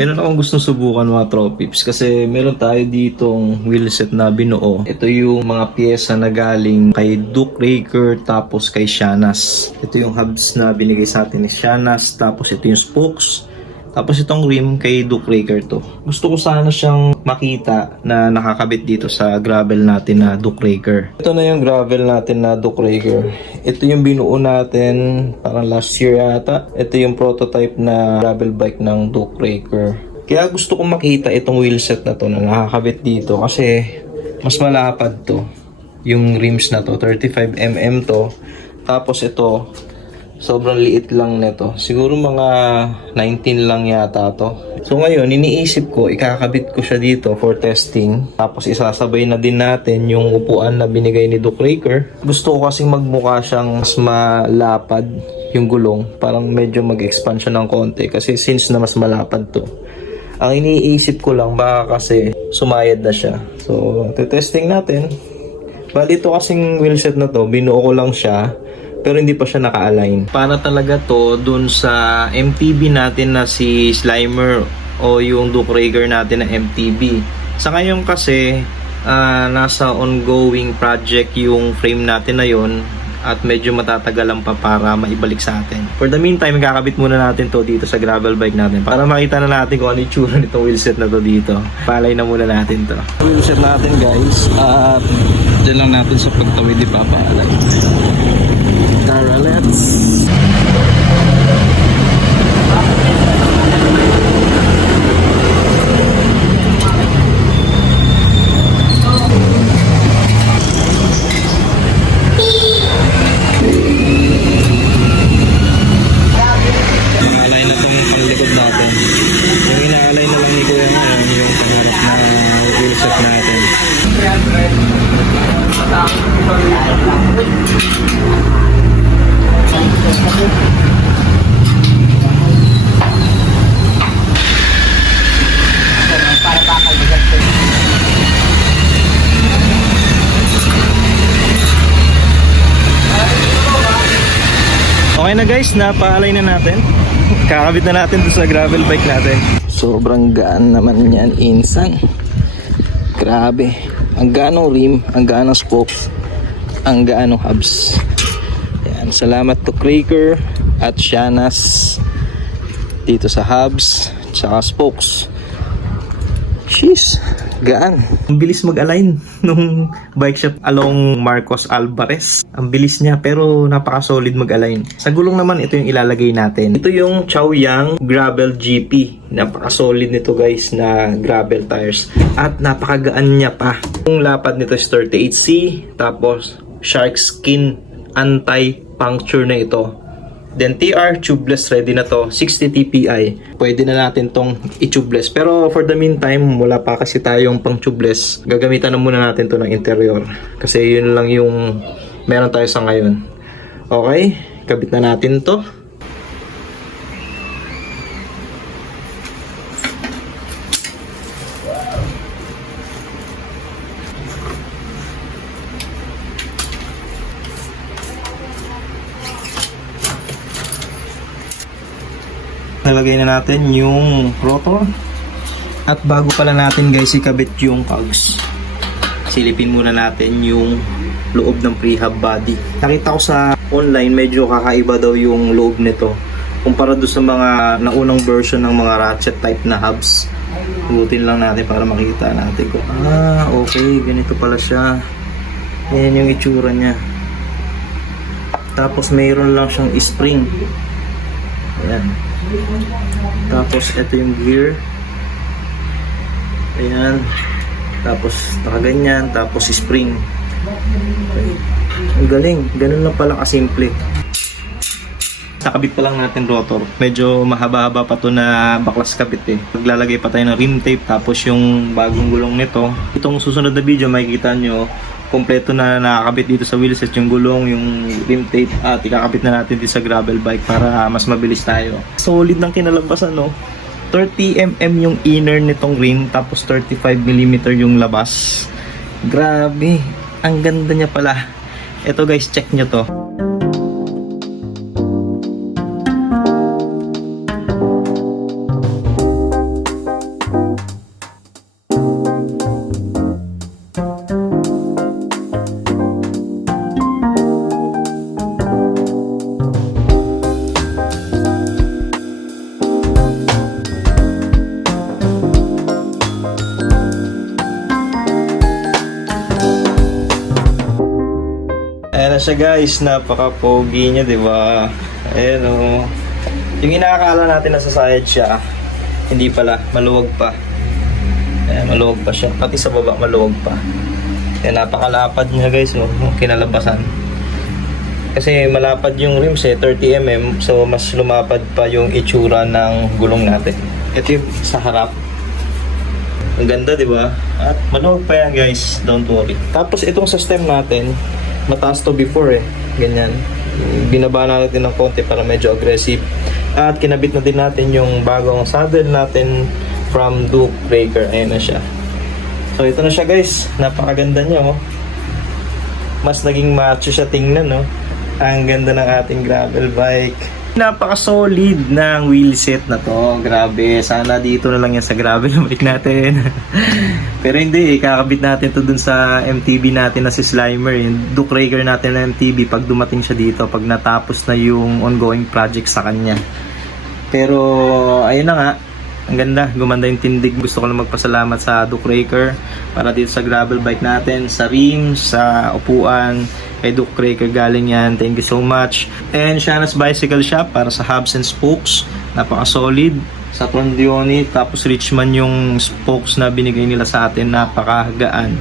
Meron akong gustong subukan mga tropips kasi meron tayo ditong wheelset na binuo. Ito yung mga pyesa na galing kay Duke Raker tapos kay Shanas. Ito yung hubs na binigay sa atin ni Shanas, tapos ito yung spokes. Tapos itong rim kay Duke Raker to. Gusto ko sana siyang makita na nakakabit dito sa gravel natin na Duke Raker. Ito na yung gravel natin na Duke Raker. Ito yung binuo natin parang last year yata. Ito yung prototype na gravel bike ng Duke Raker. Kaya gusto kong makita itong wheelset na to na nakakabit dito kasi mas malapad to. Yung rims na to, 35mm to. Tapos ito, sobrang liit lang nito. Siguro mga 19 lang yata to. So ngayon, iniisip ko, ikakabit ko siya dito for testing. Tapos isasabay na din natin yung upuan na binigay ni Duke Raker. Gusto ko kasing magmukha siyang mas malapad yung gulong. Parang medyo mag-expand siya ng konti. Kasi since na mas malapad to. Ang iniisip ko lang, baka kasi sumayad na siya. So, testing natin. Bali ito kasing wheelset na to, binuo ko lang siya. Pero hindi pa siya naka-align. Para talaga to dun sa MTB natin na si Slimer o yung Duke Raker natin na MTB. Sa ngayon kasi nasa ongoing project yung frame natin na yon at medyo matatagalan pa para maibalik sa atin. For the meantime, kakabit muna natin to dito sa gravel bike natin para makita na natin kung ano yung tsura nitong wheelset na to dito. Palay na muna natin to. Wheelset natin guys at dyan lang natin sa pagtawid ipapaalay. Tara, let's. Inaalay na itong panglikod natin. Yung inaalay na lang ni Kuya ngayon, yung pangarap na wheelset natin. Okay na guys, napaalay na natin. Kakabit na natin doon sa gravel bike natin. Sobrang gaan naman yan, insan. Grabe. Ang gaanong rim, ang gaanong spokes, ang gaanong hubs. Yan, salamat to Raker at Shanas dito sa hubs tsaka spokes. Jeez, gaan. Ang bilis mag-align nung bike shop along Marcos Alvarez. Ang bilis niya pero napaka-solid mag-align. Sa gulong naman ito yung ilalagay natin. Ito yung Chaoyang Gravel GP. Napaka-solid nito guys na gravel tires. At napakagaan niya pa. Yung lapad nito is 38C. Tapos shark skin anti-puncture na ito. Then TR tubeless ready na to, 60 TPI. Pwede na natin tong i-tubeless. Pero for the meantime, wala pa kasi tayong pang tubeless. Gagamitan na muna natin to ng interior. Kasi yun lang yung meron tayo sa ngayon. Okay, kabit na natin to. Nalagay na natin yung rotor. At bago pala natin guys ikabit yung cogs, silipin muna natin yung loob ng prehab body. Nakita ko sa online medyo kakaiba daw yung loob nito kumpara doon sa mga naunang version ng mga ratchet type na hubs. Hugutin lang natin para makita natin kung okay, ganito pala siya. Yan yung itsura niya. Tapos mayroon lang siyang spring. Ayan. Tapos ito yung gear. Ayan. Tapos nakaganyan. Tapos spring. Okay. Ang galing. Ganun lang pala kasimple. Nakabit pa lang natin rotor. Medyo mahaba-haba pa to na baklas kabit eh. Maglalagay pa tayo ng rim tape. Tapos yung bagong gulong nito. Itong susunod na video makikita nyo kompleto na nakakabit dito sa wheelset, yung gulong, yung rim tape, at ikakabit na natin dito sa gravel bike para mas mabilis tayo. Solid ng kinalabasan, no? 30mm yung inner nitong rim, tapos 35mm yung labas. Grabe, ang ganda niya pala. Ito guys, check nyo to. na siya guys, napaka-pogi niya, di ba? Ayan o. Yung inaakala natin nasa side siya, hindi pala, maluwag pa. Ayan, maluwag pa siya. Pati sa baba, maluwag pa. Ayan, napakalapad niya guys, no? Kinalabasan. Kasi malapad yung rims 30mm, so mas lumapad pa yung itsura ng gulong natin. Ito yung sa harap. Ang ganda, di ba? At maluwag pa yan guys, don't worry. Tapos itong sa stem natin, mataas to before ganyan. Binaba natin ng konti para medyo aggressive. At kinabit na din natin yung bagong saddle natin from Duke Breaker. Ayan na siya. So ito na siya guys, napakaganda niya Mas naging macho siya tingnan Ang ganda ng ating gravel bike. Napaka-solid ng wheelset na to. Grabe, sana dito na lang yan sa gravel bike natin. Pero hindi, kakabit natin to dun sa MTB natin na si Slimer. Yung Duke Raker natin na MTB pag dumating siya dito, pag natapos na yung ongoing project sa kanya. Pero ayun na nga, ang ganda, gumanda yung tindig. Gusto ko lang magpasalamat sa Duke Raker para dito sa gravel bike natin, sa rims, sa upuan. Kay Duke Raker galing yan, thank you so much. And Shana's Bicycle Shop para sa hubs and spokes, napaka-solid. Sa Trondioni, tapos Richman yung spokes na binigay nila sa atin, napakagaan.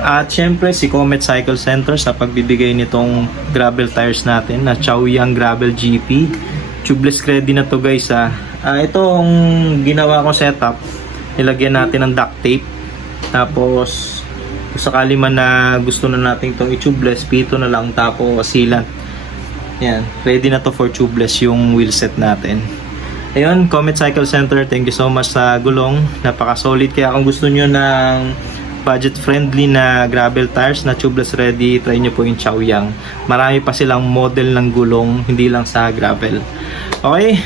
At syempre si Comet Cycle Center sa pagbibigay nitong gravel tires natin na Chaoyang Gravel GP. Tubeless ready na to guys itong ginawa ko setup, nilagyan natin ng duct tape. Tapos kung sakali man na gusto na natin itong i-tubeless, pito na lang tapos sealant. Yan, ready na to for tubeless yung wheelset natin. Ayun, Comet Cycle Center, thank you so much sa gulong. Napaka-solid, kaya kung gusto nyo ng budget-friendly na gravel tires na tubeless ready, try nyo po yung Chaoyang. Marami pa silang model ng gulong, hindi lang sa gravel. Okay,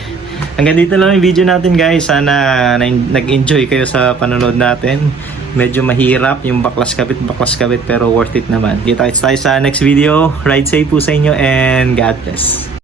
hanggang dito lang yung video natin guys. Sana nag-enjoy kayo sa panonood natin. Medyo mahirap yung baklas kabit pero worth it naman. Kita tayo sa next video. Ride safe po sa inyo and God bless.